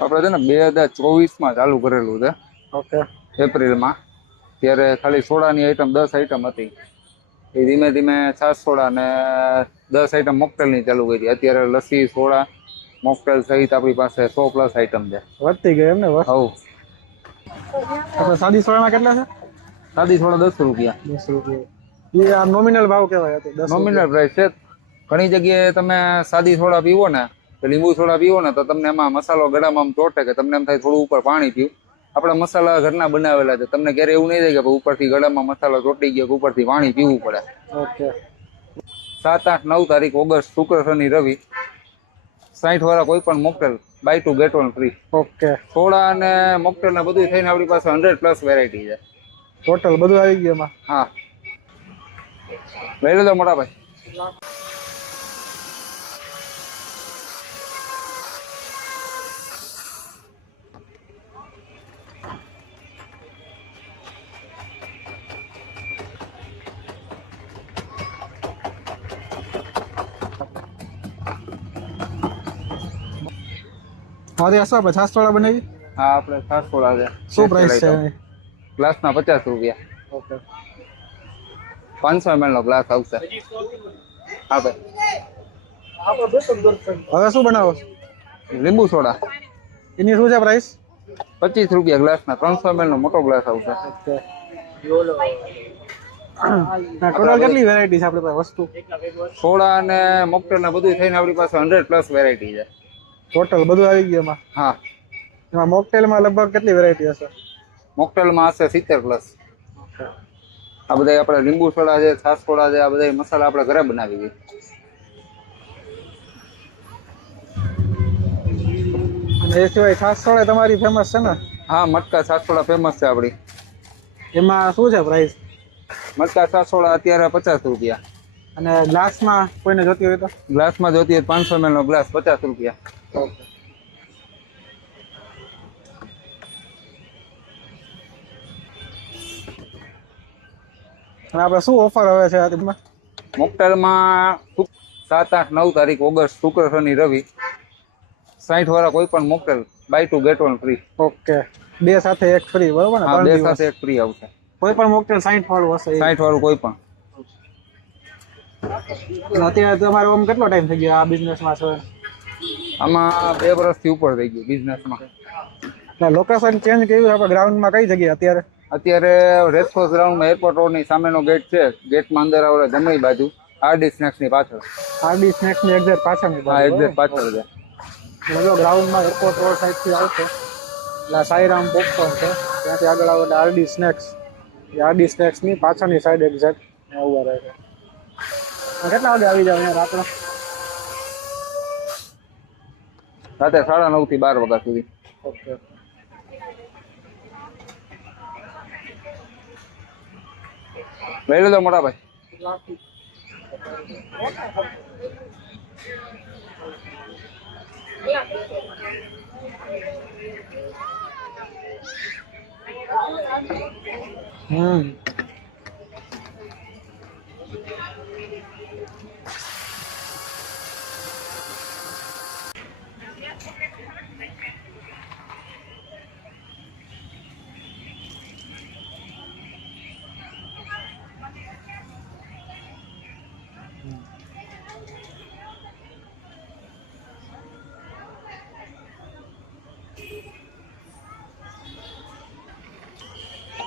આપણે છે ને 2024માં ચાલુ કરેલું છે ઓકે એપ્રિલમાં. ત્યારે ખાલી સોડાની આઈટમ 10 આઈટમ હતી. એ ધીમે ધીમે છાશ સોડા ને 10 આઈટમ મોકટેલની ચાલુ કરી. અત્યારે લસ્સી સોડા મોકટેલ સહિત આપણી પાસે 100+ આઈટમ છે. વધતી ગઈ એમ ને બસ. હવ આપણે સાદી સોડાના કેટલા છે? સાદી સોડા 10 રૂપિયા 10 રૂપિયા. એ આ નોમિનલ ભાવ કહેવાય હતો 10 નોમિનલ રૂપિયા. પ્રાઇસ છે. ઘણી જગ્યાએ તમે સાદી સોડા પીવો ને તો લીંબુ સોડા પીવો ને તો તમને એમાં મસાલો ગળામાં આમ ચોટે કે તમને એમ થાય થોડું ઉપર પાણી પીવું. આપણા મસાલા ઘરના બનાવેલા છે. તમને ક્યારે એવું નહીં થાય કે ઉપરથી ગળામાં મસાલો ચોટી ગયો કે ઉપરથી પાણી પીવું પડે. ઓકે 7, 8, 9 તારીખ ઓગસ્ટ શુક્ર શનિ રવિ 60 વાળા કોઈ પણ mocktail buy two get one free. Okay soda અને મોકટેલ ને બધું થઈને આપણી પાસે 100+ વેરાયટી છે. ટોટલ બધું આવી ગયું એમાં. હા લઈ લેજો મોટા ભાઈ. મારે શું આપણે છાશ સોડા બનાવી? હા આપણે છાશ સોડા છે. શું પ્રાઇસ છે એની? ગ્લાસના 50 રૂપિયા. ઓકે 500 ml નો ગ્લાસ આવશે. હા ભાઈ. હવે શું બનાવો? લીંબુ સોડા એની શું છે પ્રાઇસ? 25 રૂપિયા ગ્લાસના. 300 ml નો મોટો ગ્લાસ આવશે. ઓકે ટોટલ કેટલી વેરાયટી છે આપણી પાસે વસ્તુ? સોડા અને મોકટેલ ને બધું થઈને આપણી પાસે 100+ વેરાયટી છે. ટોટલ બધું આવી ગયું એમાં. હા એમાં મોકટેલમાં લગભગ કેટલી વેરાયટી હશે? મોકટેલમાં હશે 70+. આ બધા આપણે લીંબુ સોડા છે, છાશ સોડા છે, આ બધા મસાલા આપણે ઘરે બનાવી દઈએ. અને એ સિવાય છાશ સોડા તમારી ફેમસ છે ને? હા મટકા છાશ સોડા ફેમસ છે આપણી. એમાં શું છે પ્રાઇસ? મટકા છાશ સોડા અત્યારે 50 રૂપિયા. અને ગ્લાસમાં કોઈને જોતી હોય તો? ગ્લાસમાં જોતી હોય 500 ml નો ગ્લાસ 50 રૂપિયા. ઓકે અને આપણે શું ઓફર હવે છે આ મોકટેલમાં 7, 8, 9 તારીખ ઓગસ્ટ શુક્ર શનિ રવિ 60 વાળા કોઈ પણ mocktail buy two get one free. Okay બે સાથે એક ફ્રી બરોબર ને? હા 3 બે દિવસ સાથે એક ફ્રી આવશે. કોઈ પણ મોકટેલ 60 વાળું હશે? 60 વાળું કોઈ પણ. અત્યારે તમારો આમ કેટલો ટાઈમ થઈ ગયો આ બિઝનેસમાં છો? આમાં 2 વર્ષથી ઉપર થઈ ગયું બિઝનેસમાં. લોકેશન ચેન્જ કર્યું આપણે ગ્રાઉન્ડમાં કઈ જગ્યાએ અત્યારે? અત્યારે રેસકોર્સ ગ્રાઉન્ડમાં એરપોર્ટ રોડની સામેનો ગેટ છે. ગેટમાં અંદર આવે જમણી બાજુ આરડી સ્નેક્સની પાછળ. આરડી સ્નેક્સની એક્ઝેક્ટ પાછળની હા બાજુ. એક્ઝેક્ટ પાછળ છે. જો ગ્રાઉન્ડમાં એરપોર્ટ રોડ સાઈડથી આવશે એટલે સાઈરામ પોપકોર્ન છે, ત્યાંથી આગળ આવે એટલે આરડી સ્નેક્સ. એ આરડી સ્નેક્સની પાછળની સાઈડ એક્ઝેક્ટ ઉભા રહે છે. કેટલા વાગે આવી જાવ અહીંયા રાત્રે? રાતે 9:30 થી 12 વાગ્યા સુધી. ઓકે લઈ લેજો મોટા ભાઈ.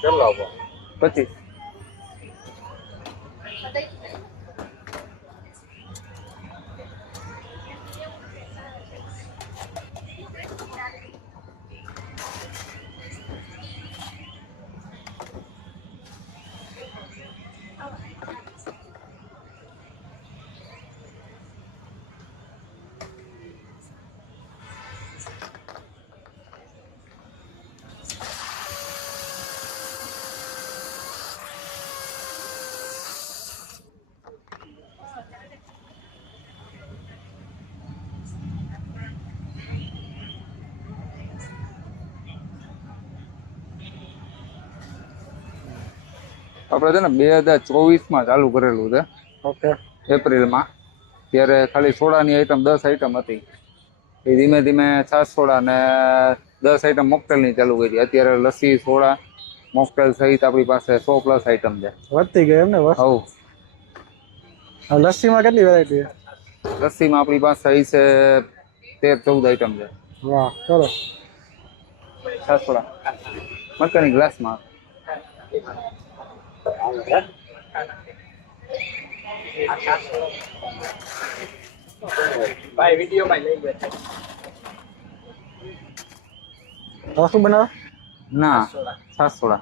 કેટલો આપો? 25. આપણે છે ને 2024માં ચાલુ કરેલું છે ઓકે એપ્રિલમાં. ત્યારે ખાલી સોડાની આઈટમ 10 આઈટમ હતી. એ ધીમે ધીમે છાશ સોડા ને 10 આઈટમ મોકટેલની ચાલુ કરી. અત્યારે લસ્સી સોડા મોકટેલ સહિત આપણી પાસે 100+ આઈટમ છે. વધતી ગઈ એમ ને બસ. હવ લસ્સીમાં કેટલી વેરાયટી છે? લસ્સીમાં આપણી પાસે હશે 13-14 આઈટમ છે. વાહ સરસ. છાશ સોડા મટકાની ગ્લાસમાં. શું બનાવે? ના છાશ સોડા.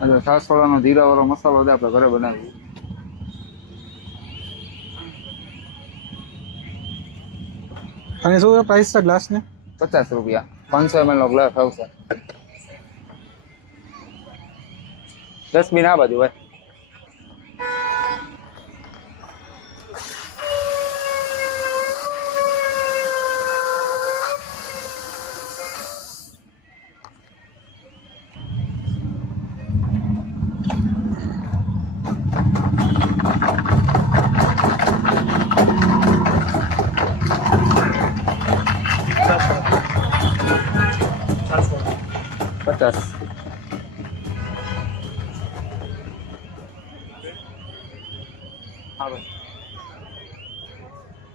અને છાશ સોડાનો જીરાવાળો મસાલો છે આપણે ઘરે બનાવીએ. અને શું પ્રાઇસ છે ગ્લાસની? 50 રૂપિયા. 500 ml નો ગ્લાસ આવશે. 10 મિનિટ આ બાજુ ભાઈ. પચાસ.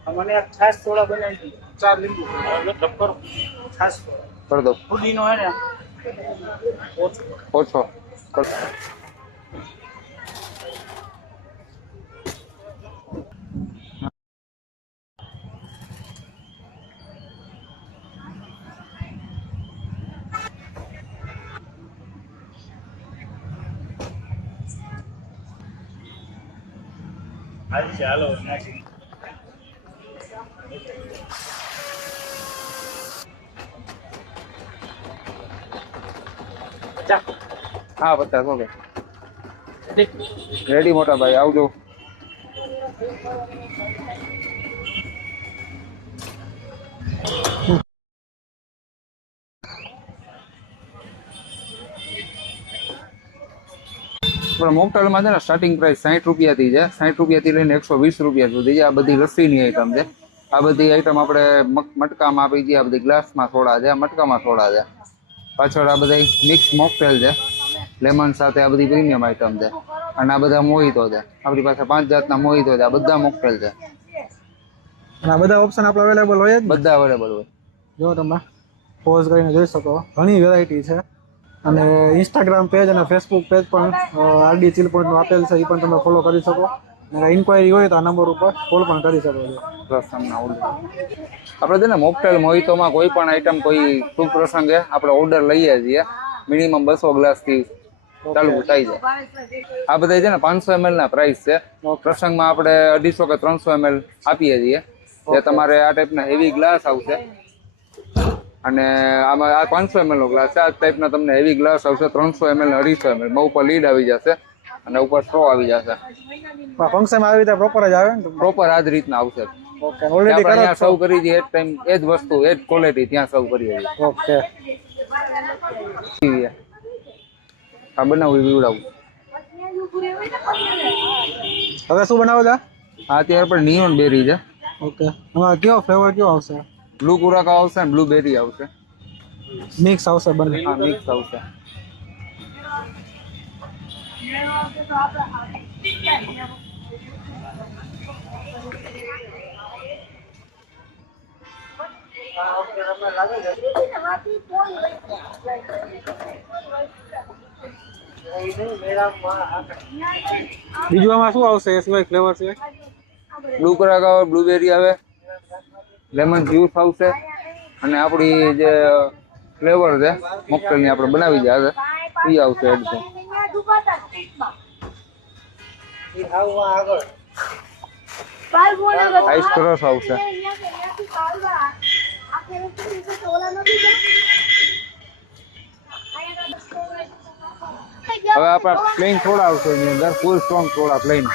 મને એક છાશ સોડા બનાવી 4 લીંબુ ડબ્બર છાશ સોડા કરી દો. ફૂડીનો હે ને ઓછો ચાલો હા 50. ઓકે રેડી મોટા ભાઈ આવજો. પણ મોકટેલમાં છે ને સ્ટાર્ટિંગ પ્રાઇસ 60 રૂપિયાથી છે. 60 રૂપિયાથી લઈને 120 રૂપિયા સુધી છે. આ બધી લસ્સીની આઈટમ છે. આ બધી આઈટમ આપણે મટકામાં આપી છે. આ બધી ગ્લાસમાં સોડા છે, મટકામાં સોડા છે. પાછળ આ બધા મિક્સ મોકટેલ છે લેમન સાથે. આ બધી પ્રીમિયમ આઈટમ છે. અને આ બધા મોહિતો છે. આપણી પાસે 5 જાતના મોહિતો છે. આ બધા મોકટેલ છે. અને આ બધા ઓપ્શન આપણે અવેલેબલ હોય જ ને? બધા અવેલેબલ હોય. જો તમે પોઝ કરીને જોઈ શકો, ઘણી વેરાયટી છે. અને ઇન્સ્ટાગ્રામ પેજ અને ફેસબુક પેજ પણ આરડી ચીલ પોઈન્ટનું આપેલ છે, એ પણ તમે ફોલો કરી શકો. અને ઇન્ક્વાયરી હોય તો આ નંબર ઉપર કોલ પણ કરી શકો છો. આપણે છે ને મોકટેલ મોહિતોમાં કોઈ પણ આઈટમ કોઈ શુભ પ્રસંગે આપણે ઓર્ડર લઈએ છીએ. મિનિમમ 200 ગ્લાસથી ચાલુ થાય છે. આ બધા છે ને 500 ml ના પ્રાઇસ છે. પ્રસંગમાં આપણે 250 કે 300 ml આપીએ છીએ. જે તમારે આ ટાઈપના હેવી ગ્લાસ આવશે. અને આમાં આ 500 ml નો ગ્લાસ છે. આ ટાઈપના તમને હેવી ગ્લાસ આવશે. 300 ml 250 ml માં ઉપર લીડ આવી જશે અને ઉપર સ્ટ્રો આવી જશે. ફંક્શન આવી રીતે પ્રોપર જ આવે ને? પ્રોપર આ જ રીતના આવશે. ઓકે ઓલરેડી આપણે કરો ત્યાં સર્વ કરી દઈએ. એ જ ટાઈમ એ જ વસ્તુ એ જ ક્વોલિટી ત્યાં સર્વ કરીએ છીએ. ઓકે આ બનાવું બીવડાવું. હવે શું બનાવો છો? આ અત્યારે પણ નિયોન બેરી છે. ઓકે આમાં કયો ફ્લેવર કયો આવશે? બ્લુ કુરાકા આવશે ને બ્લુબેરી આવશે. મિક્સ આવશે બંને? હા મિક્સ આવશે. બીજું આમાં શું આવશે એ સિવાય ફ્લેવર છે? બ્લુ કુરાકા આવે, બ્લુબેરી આવે, લેમન જ્યુસ આવશે અને આપણી જે ફ્લેવર છે મોકટેલની આપણે બનાવી છે એ આવશે એડ છે. આઈસ ક્રશ આવશે. હવે આપણા પ્લેન સોડા આવશે એની અંદર ફૂલ સ્ટ્રોંગ સોડા પ્લેન.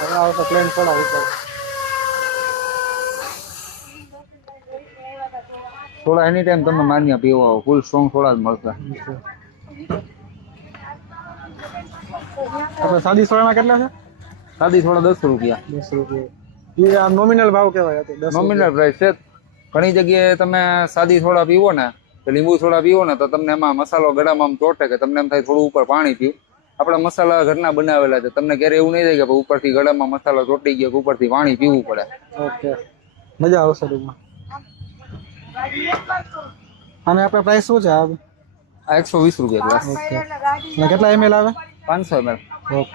હવે આવશે પ્લેન સોડા ઉપર. સોડા એની ટાઈમ તમે માન્ય પીવો ફૂલ સ્ટ્રોંગ સોડા જ મળશે. આપણે સાદી સોડાના કેટલા છે? સાદી સોડા 10 રૂપિયા 10 રૂપિયા. એ આ નોમિનલ ભાવ કહેવાય હતો 10 નોમિનલ પ્રાઇસ છે. ઘણી જગ્યાએ તમે સાદી સોડા પીવો ને કે લીંબુ સોડા પીવો ને તો તમને એમાં મસાલો ગળામાં આમ ચોટે કે તમને એમ થાય થોડું ઉપર પાણી પીવું. આપણા મસાલા ઘરના બનાવેલા છે. તમને ક્યારે એવું નહીં થાય કે ઉપરથી ગળામાં મસાલો ચોટી ગયો કે ઉપરથી પાણી પીવું પડે. ઓકે, મજા આવશે ટૂંકમાં. અને આપણે પ્રાઇસ શું છે આ? આ 120 રૂપિયા ગ્લાસ. ઓકે. અને કેટલા ml આવે? 500 ml. ઓકે.